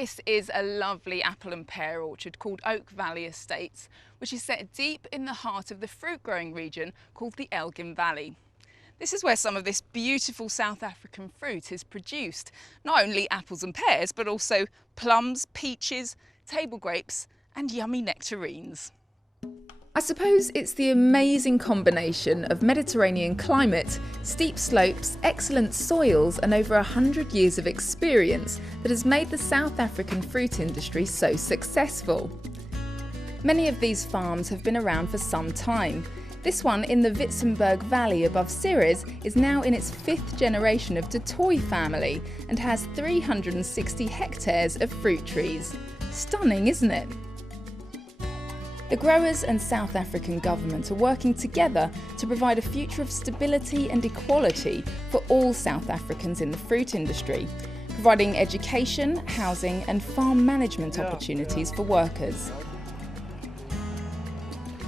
This is a lovely apple and pear orchard called Oak Valley Estates, which is set deep in the heart of the fruit growing region called the Elgin Valley. This is where some of this beautiful South African fruit is produced. Not only apples and pears, but also plums, peaches, table grapes and yummy nectarines. I suppose it's the amazing combination of Mediterranean climate, steep slopes, excellent soils and over 100 years of experience that has made the South African fruit industry so successful. Many of these farms have been around for some time. This one in the Witzenberg Valley above Ceres is now in its 5th generation of Du Toit family and has 360 hectares of fruit trees. Stunning, isn't it? The growers and South African government are working together to provide a future of stability and equality for all South Africans in the fruit industry, providing education, housing and farm management opportunities for workers.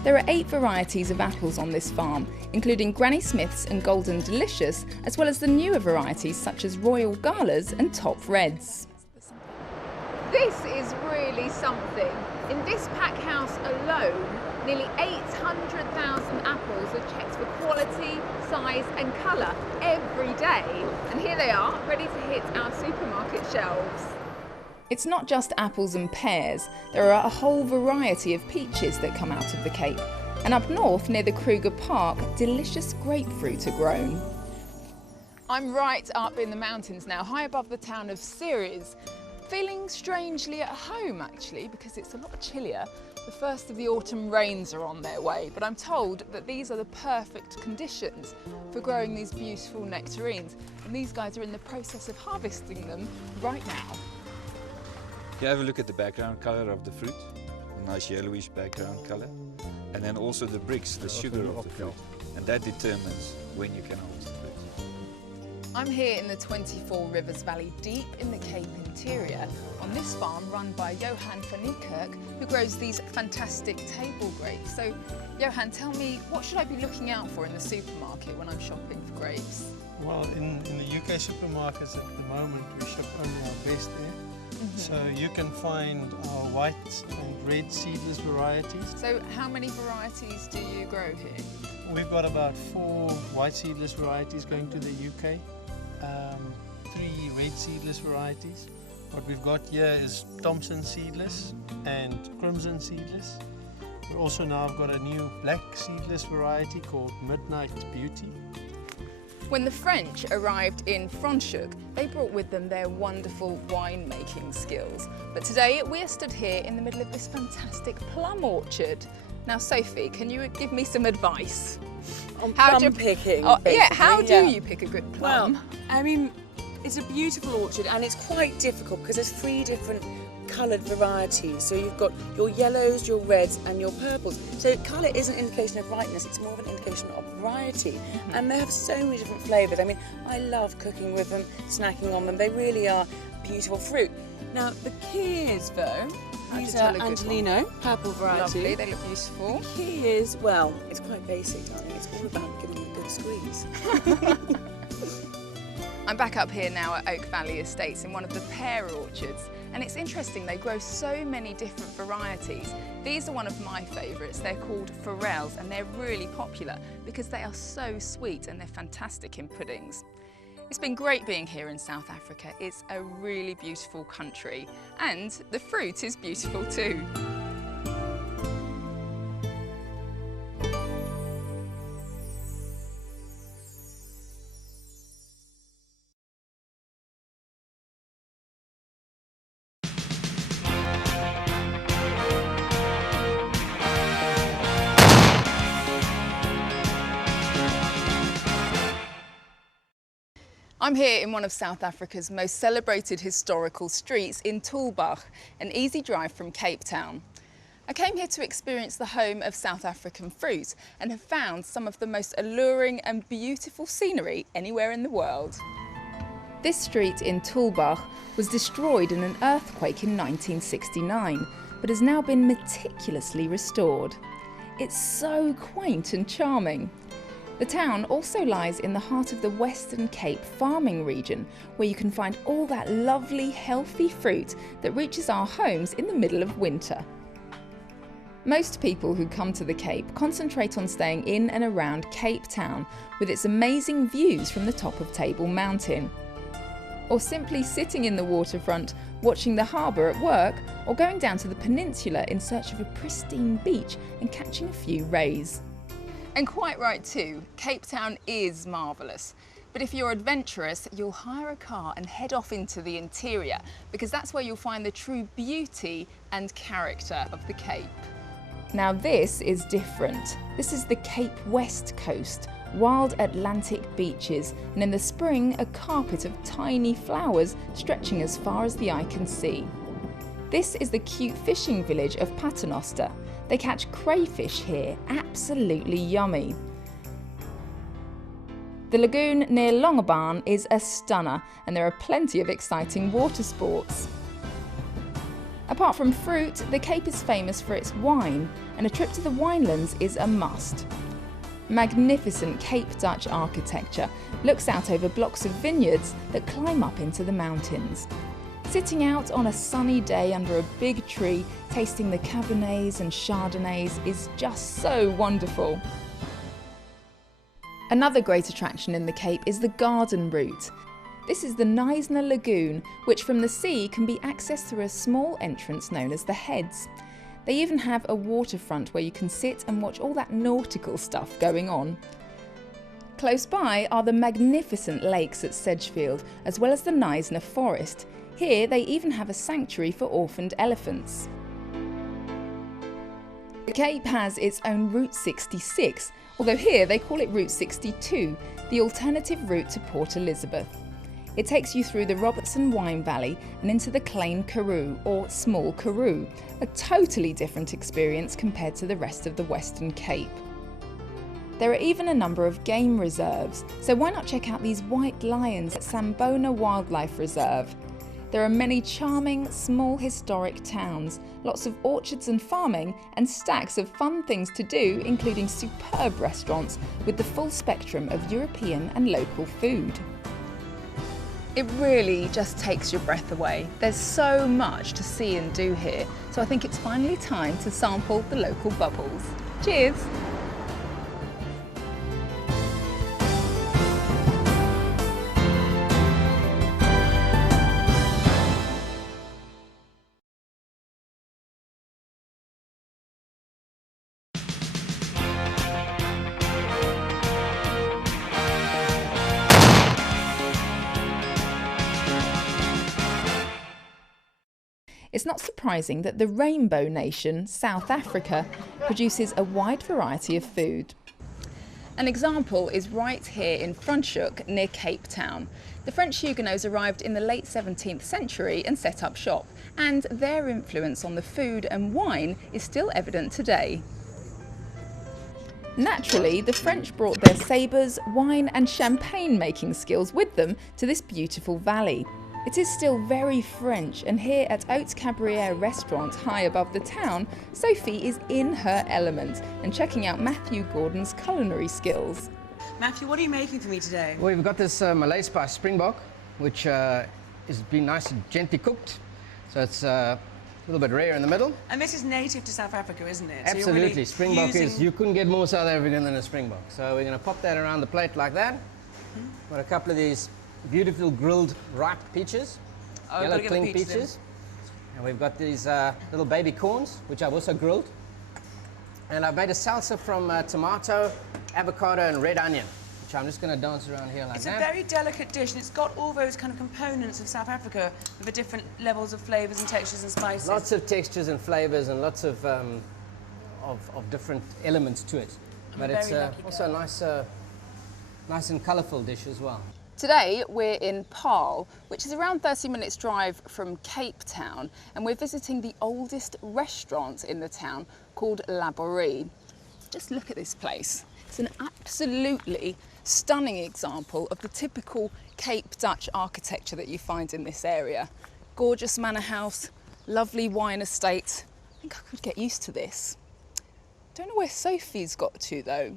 There are 8 varieties of apples on this farm, including Granny Smiths and Golden Delicious, as well as the newer varieties such as Royal Galas and Top Reds. This is really something. In this pack house alone, nearly 800,000 apples are checked for quality, size and colour every day. And here they are, ready to hit our supermarket shelves. It's not just apples and pears, there are a whole variety of peaches that come out of the Cape. And up north, near the Kruger Park, delicious grapefruit are grown. I'm right up in the mountains now, high above the town of Ceres. Feeling strangely at home actually, because it's a lot chillier. The first of the autumn rains are on their way, but I'm told that these are the perfect conditions for growing these beautiful nectarines. And these guys are in the process of harvesting them right now. You have a look at the background colour of the fruit, a nice yellowish background colour, and then also the bricks, the sugar of the fruit, and that determines when you can harvest the fruit. I'm here in the 24 Rivers Valley, deep in the Cape interior, on this farm run by Johan van Niekerk, who grows these fantastic table grapes. So, Johan, tell me, what should I be looking out for in the supermarket when I'm shopping for grapes? Well, in the UK supermarkets at the moment, we shop only our best there. So you can find our white and red seedless varieties. So how many varieties do you grow here? We've got about 4 white seedless varieties going to the UK, 3 red seedless varieties. What we've got here is Thompson seedless and Crimson seedless. We also now have got a new black seedless variety called Midnight Beauty. When the French arrived in Franschhoek, they brought with them their wonderful wine-making skills. But today we are stood here in the middle of this fantastic plum orchard. Now, Sophie, can you give me some advice? On plum picking, how do you pick a good plum? Well, I mean, it's a beautiful orchard and it's quite difficult because there's 3 different coloured varieties. So you've got your yellows, your reds and your purples. So colour isn't an indication of ripeness, it's more of an indication of variety. And they have so many different flavours. I mean, I love cooking with them, snacking on them. They really are beautiful fruit. Now, the key is though, these are Angelino, purple variety. Lovely, they look beautiful. The key is, well, it's quite basic, darling. It's all about giving them a good squeeze. I'm back up here now at Oak Valley Estates in one of the pear orchards, and it's interesting, they grow so many different varieties. These are one of my favourites. They're called Forels and they're really popular because they are so sweet and they're fantastic in puddings. It's been great being here in South Africa. It's a really beautiful country and the fruit is beautiful too. I'm here in one of South Africa's most celebrated historical streets in Tulbagh, an easy drive from Cape Town. I came here to experience the home of South African fruit and have found some of the most alluring and beautiful scenery anywhere in the world. This street in Tulbagh was destroyed in an earthquake in 1969, but has now been meticulously restored. It's so quaint and charming. The town also lies in the heart of the Western Cape farming region, where you can find all that lovely, healthy fruit that reaches our homes in the middle of winter. Most people who come to the Cape concentrate on staying in and around Cape Town, with its amazing views from the top of Table Mountain, or simply sitting in the waterfront, watching the harbour at work, or going down to the peninsula in search of a pristine beach and catching a few rays. And quite right too, Cape Town is marvellous. But if you're adventurous, you'll hire a car and head off into the interior, because that's where you'll find the true beauty and character of the Cape. Now this is different. This is the Cape West Coast, wild Atlantic beaches, and in the spring a carpet of tiny flowers stretching as far as the eye can see. This is the cute fishing village of Paternoster. They catch crayfish here, absolutely yummy. The lagoon near Longaban is a stunner, and there are plenty of exciting water sports. Apart from fruit, the Cape is famous for its wine, and a trip to the winelands is a must. Magnificent Cape Dutch architecture looks out over blocks of vineyards that climb up into the mountains. Sitting out on a sunny day under a big tree, tasting the Cabernets and Chardonnays is just so wonderful. Another great attraction in the Cape is the garden route. This is the Knysna Lagoon, which from the sea can be accessed through a small entrance known as the Heads. They even have a waterfront where you can sit and watch all that nautical stuff going on. Close by are the magnificent lakes at Sedgefield, as well as the Knysna Forest. Here they even have a sanctuary for orphaned elephants. The Cape has its own Route 66, although here they call it Route 62, the alternative route to Port Elizabeth. It takes you through the Robertson Wine Valley and into the Klein Karoo, or Small Karoo, a totally different experience compared to the rest of the Western Cape. There are even a number of game reserves, so why not check out these white lions at Sambona Wildlife Reserve? There are many charming, small historic towns, lots of orchards and farming, and stacks of fun things to do, including superb restaurants with the full spectrum of European and local food. It really just takes your breath away. There's so much to see and do here, so I think it's finally time to sample the local bubbles. Cheers! It's not surprising that the Rainbow Nation, South Africa, produces a wide variety of food. An example is right here in Franschhoek near Cape Town. The French Huguenots arrived in the late 17th century and set up shop, and their influence on the food and wine is still evident today. Naturally, the French brought their sabres, wine and champagne making skills with them to this beautiful valley. It is still very French, and here at Haute Cabrières restaurant high above the town, Sophie is in her element and checking out Matthew Gordon's culinary skills. Matthew, what are you making for me today? Well, we've got this Malay spice springbok, which has been nice and gently cooked, so it's a little bit rare in the middle. And this is native to South Africa, isn't it? Absolutely, So really springbok is, you couldn't get more South African than a springbok. So we're going to pop that around the plate like that. Got a couple of these beautiful grilled ripe peaches, yellow cling peaches. And we've got these little baby corns, which I've also grilled. And I've made a salsa from tomato, avocado and red onion, which I'm just going to dance around here like that. It's a very delicate dish, and it's got all those kind of components of South Africa with the different levels of flavours and textures and spices. Lots of textures and flavours and lots of different elements to it. But it's also a nice and colourful dish as well. Today we're in Paarl, which is around 30 minutes drive from Cape Town, and we're visiting the oldest restaurant in the town called La Borie. Just look at this place. It's an absolutely stunning example of the typical Cape Dutch architecture that you find in this area. Gorgeous manor house, lovely wine estate. I think I could get used to this. Don't know where Sophie's got to though.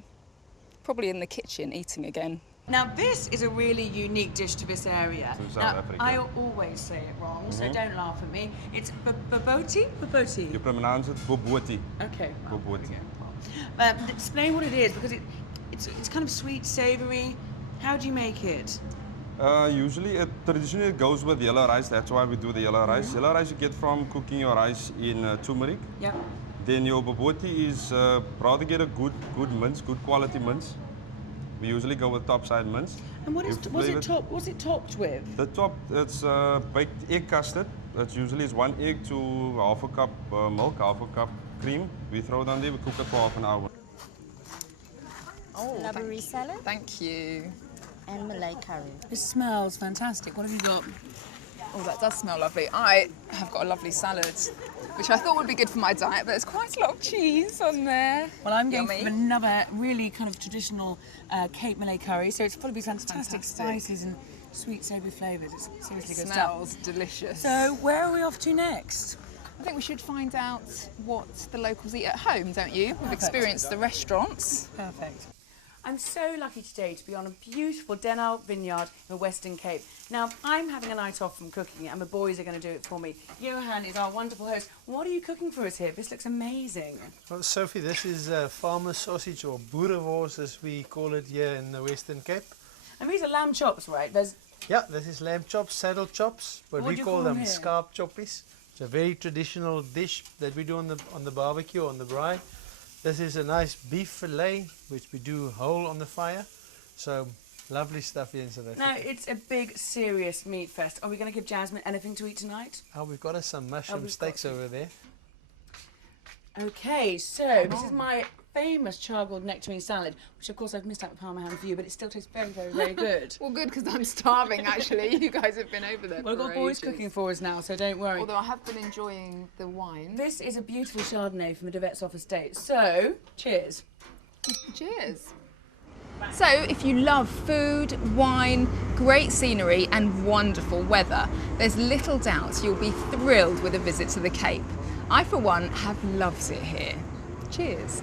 probably in the kitchen eating again. Now this is a really unique dish to this area. To South Now, Africa. I always say it wrong, so don't laugh at me. It's baboti? Baboti? You pronounce it boboti. Okay. well, Boboti. explain what it is, because it's kind of sweet, savoury. How do you make it? Usually, traditionally it goes with yellow rice. That's why we do the yellow rice. Yellow rice you get from cooking your rice in turmeric. Yeah. Then your boboti is rather get a good mince, good quality mince. We usually go with top-side mince. And what is If what's flavored- it topped with? The top, it's baked egg custard. That usually is 1 egg to half a cup milk, half a cup cream. We throw it on there, we cook it for half an hour. Oh, Strawberry salad thank you. and Malay curry. It smells fantastic. What have you got? Oh, that does smell lovely. I have got a lovely salad, which I thought would be good for my diet, but there's quite a lot of cheese on there. Well, I'm going Yummy. for another really kind of traditional Cape Malay curry, so it's probably fantastic spices and sweet savoury flavours. It's seriously good stuff. Smells delicious. So where are we off to next? I think we should find out what the locals eat at home, don't you? We've experienced the restaurants. Perfect. I'm so lucky today to be on a beautiful Denal vineyard in the Western Cape. Now, I'm having a night off from cooking and the boys are going to do it for me. Johan is our wonderful host. What are you cooking for us here? This looks amazing. Well, Sophie, this is farmer sausage, or boerenwors as we call it here in the Western Cape. And these are lamb chops, right? There's Yeah, this is lamb chops, saddle chops, but What we do you call call them them here? scarp choppies. It's a very traditional dish that we do on the barbecue, on the braai. This is a nice beef fillet, which we do whole on the fire. So lovely stuff here in South Africa. Now, it's a big, serious meat fest. Are we going to give Jasmine anything to eat tonight? Oh, we've got us some mushroom we've steaks got- over there. Okay, so this is my famous charcoal nectarine salad, which of course I've missed out the Parma ham view, but it still tastes very, very, very good. Well, good, because I'm starving, actually. You guys have been over there Well, I've for got boys ages. cooking for us now, so don't worry. Although I have been enjoying the wine. This is a beautiful Chardonnay from the De Wetsoff estate. So, cheers. Cheers. So, if you love food, wine, great scenery and wonderful weather, there's little doubt you'll be thrilled with a visit to the Cape. I, for one, have loved it here. Cheers.